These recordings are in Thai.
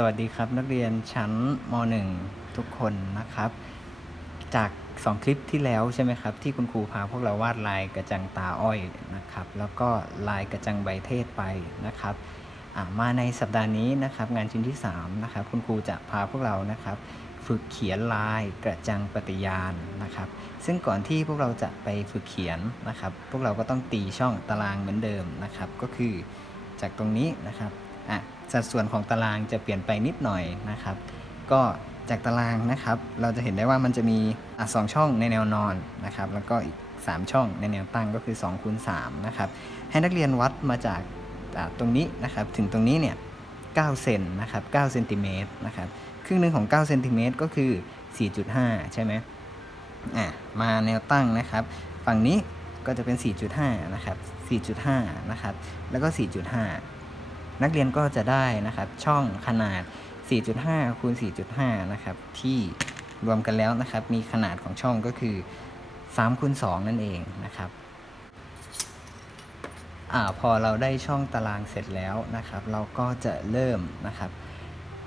สวัสดีครับนักเรียนชั้นม .1 ทุกคนนะครับ จาก 2 คลิปที่แล้วใช่ไหมครับ ที่คุณครูพาพวกเราวาดลายกระจังตาอ้อยนะครับ แล้วก็ลายกระจังใบเทศไปนะครับมาในสัปดาห์นี้นะครับ งานชิ้นที่3นะครับคุณครูจะพาพวกเรานะครับ ฝึกเขียนลายกระจังปฏิญาณนะครับ ซึ่งก่อนที่พวกเราจะไปฝึกเขียนนะครับ พวกเราก็ต้องตีช่องตารางเหมือนเดิมนะครับ ก็คือจากตรงนี้นะครับ อะสัดส่วนของตารางจะเปลี่ยนไปนิดหน่อยนะครับ ก็จากตารางนะครับ เราจะเห็นได้ว่ามันจะมีอะสองช่องในแนวนอนนะครับ แล้วก็อีก 3 ช่องในแนวตั้งก็คือ2คูณ3นะครับให้นักเรียนวัดมาจากตรงนี้นะครับถึงตรงนี้เนี่ย9เซนนะครับ9เซนติเมตรนะครับครึ่งหนึ่งของ9เซนติเมตรก็คือ 4.5 ใช่ไหมอะมาแนวตั้งนะครับ ฝั่งนี้ก็จะเป็น 4.5 นะครับ 4.5 นะครับ แล้วก็ 4.5 นักเรียนก็จะได้นะครับช่องขนาด 4.5 คูณ 4.5 นะครับ ที่รวมกันแล้วนะครับ มีขนาดของช่องก็คือ3คูณ2นั่นเองนะครับอพอเราได้ช่องตารางเสร็จแล้วนะครับ เราก็จะเริ่มนะครับ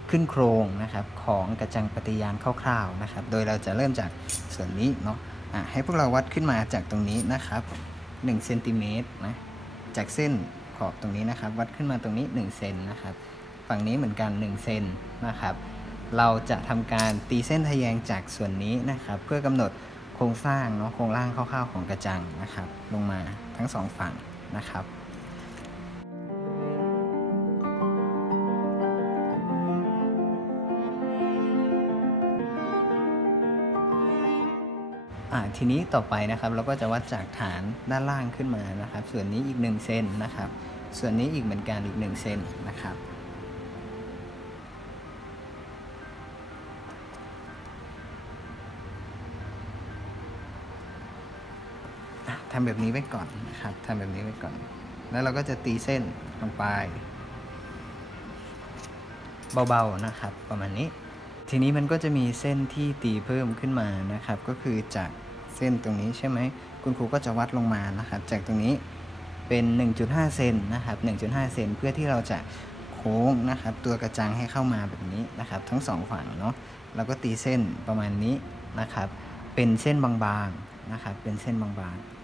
ขึ้นโครงนะครับของกระจังปฏิญาณคร่าวๆนะครับ โดยเราจะเริ่มจากส่วนนี้เนาะะให้พวกเราวัดขึ้นมาจากตรงนี้นะครับ1เซนติเมตรนะจากเส้น อบตรงนี้นะครับ วัดขึ้นมาตรงนี้1เซนนะครับ ฝั่งนี้เหมือนกัน1เซนนะครับ เราจะทำการตีเส้นทะแยงจากส่วนนี้นะครับ เพื่อกำหนดโครงสร้างเนาะโครงร่างคร่าวๆของกระจังนะครับ ลงมาทั้งสองฝั่งนะครับ ทีนี้ต่อไปนะครับ เราก็จะวัดจากฐานด้านล่างขึ้นมานะครับ ส่วนนี้อีก1เซนนะครับ ส่วนนี้อีกเหมือนกันอีก1เซนนะครับทำแบบนี้ไว้ก่อนนะครับทำแบบนี้ไว้ก่อน แล้วเราก็จะตีเส้นลงไป เบาๆนะครับ ประมาณนี้ ทีนี้มันก็จะมีเส้นที่ตีเพิ่มขึ้นมานะครับ ก็คือจาก เส้นตรงนี้ใช่ไหมคุณครูก็จะวัดลงมานะครับ จากตรงนี้เป็น 1.5 เซนนะครับ 1.5 เซนเพื่อที่เราจะโค้งนะครับตัวกระจังให้เข้ามาแบบนี้นะครับ ทั้งสองฝั่งเนาะเราก็ตีเส้นประมาณนี้นะครับ เป็นเส้นบางๆนะครับ เป็นเส้นบางๆ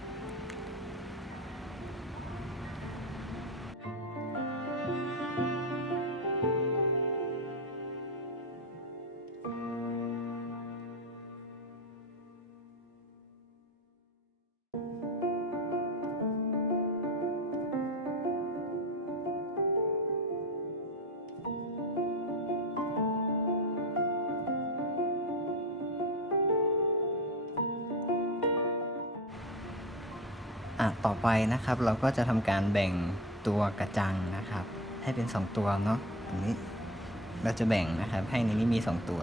อะต่อไปนะครับเราก็จะทำการแบ่งตัวกระจังนะครับ ให้เป็น 2 ตัวเนาะอันนี้เราจะแบ่งนะครับให้ในนี้มี 2 ตัว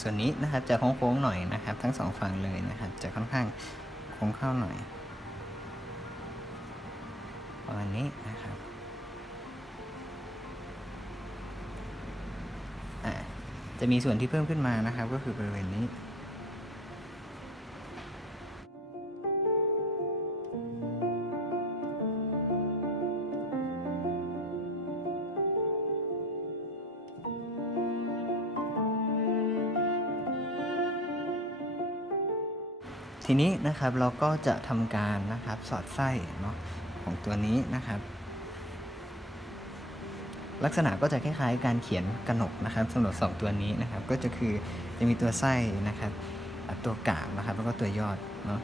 ส่วนนี้นะครับจะโค้งๆหน่อยนะครับ ทั้งสองฝั่งเลยนะครับ จะค่อนข้างโค้งเข้าหน่อยประมาณนี้นะครับจะมีส่วนที่เพิ่มขึ้นมานะครับ ก็คือบริเวณนี้ ทีนี้นะครับเราก็จะทำการนะครับสอดไส้เนาะของตัวนี้นะครับ ลักษณะก็จะคล้ายๆ การเขียนกระหนกนะครับสำหรับสองตัวนี้นะครับ ก็จะคือจะมีตัวไส้นะครับตัวกากนะครับ แล้วก็ตัวยอดเนาะ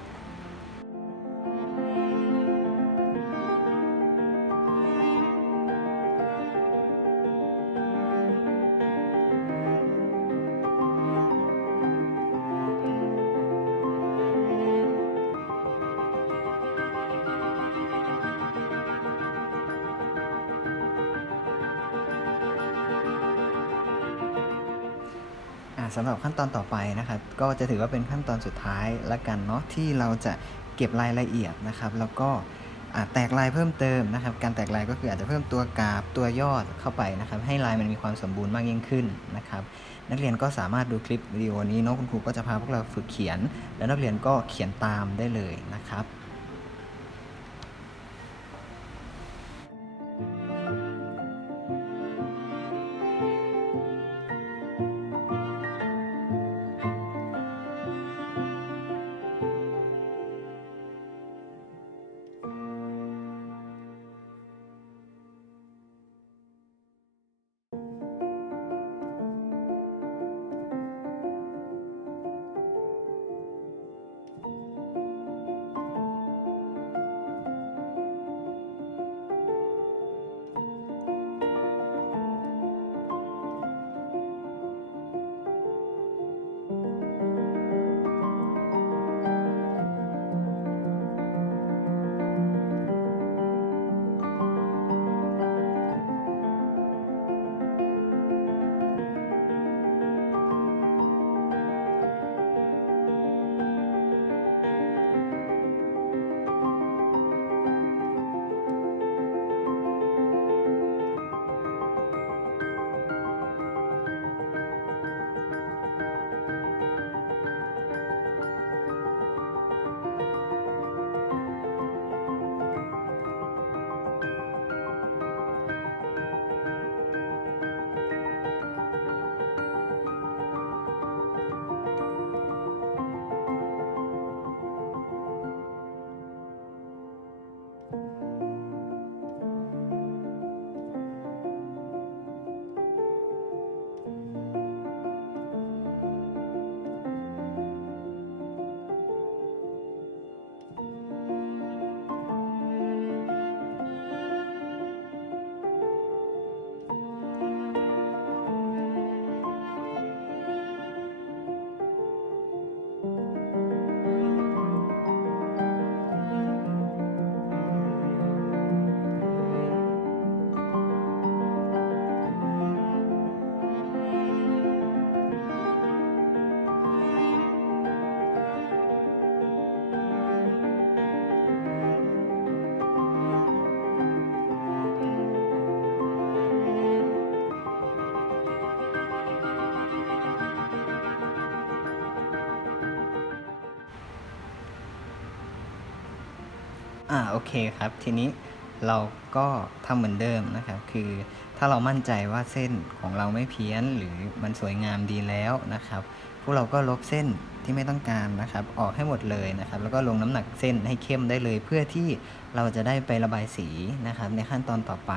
สำหรับขั้นตอนต่อไปนะครับก็จะถือว่าเป็นขั้นตอนสุดท้ายละกันเนาะที่เราจะเก็บรายละเอียดนะครับแล้วก็แตกลายเพิ่มเติมนะครับ การแตกลายก็คืออาจจะเพิ่มตัวกราฟตัวยอดเข้าไปนะครับ ให้ลายมันมีความสมบูรณ์มากยิ่งขึ้นนะครับ นักเรียนก็สามารถดูคลิปวิดีโอนี้เนาะคุณครูก็จะพาพวกเราฝึกเขียน แล้วนักเรียนก็เขียนตามได้เลยนะครับ อ่าโอเคครับ ทีนี้เราก็ทำเหมือนเดิมนะครับ คือถ้าเรามั่นใจว่าเส้นของเราไม่เพี้ยน หรือมันสวยงามดีแล้วนะครับ พวกเราก็ลบเส้นที่ไม่ต้องการนะครับ ออกให้หมดเลยนะครับ แล้วก็ลงน้ำหนักเส้นให้เข้มได้เลย เพื่อที่เราจะได้ไประบายสีนะครับ ในขั้นตอนต่อไป